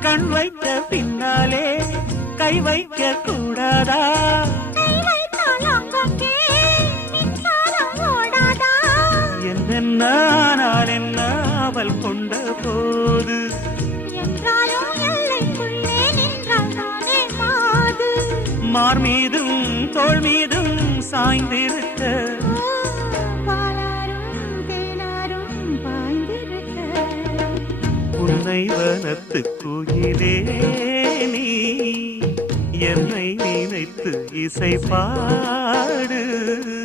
கண் வைத்த பின்னாலே கை வைக்க கூடாதா? என்னென்ன ஆனால் என்ன அவள் கொண்ட போது மார் மீதும் தோள் மீதும் சாய்ந்திருக்க உன்னை வனத்து குயிலே நீ என்னை நினைத்து இசை பாடு.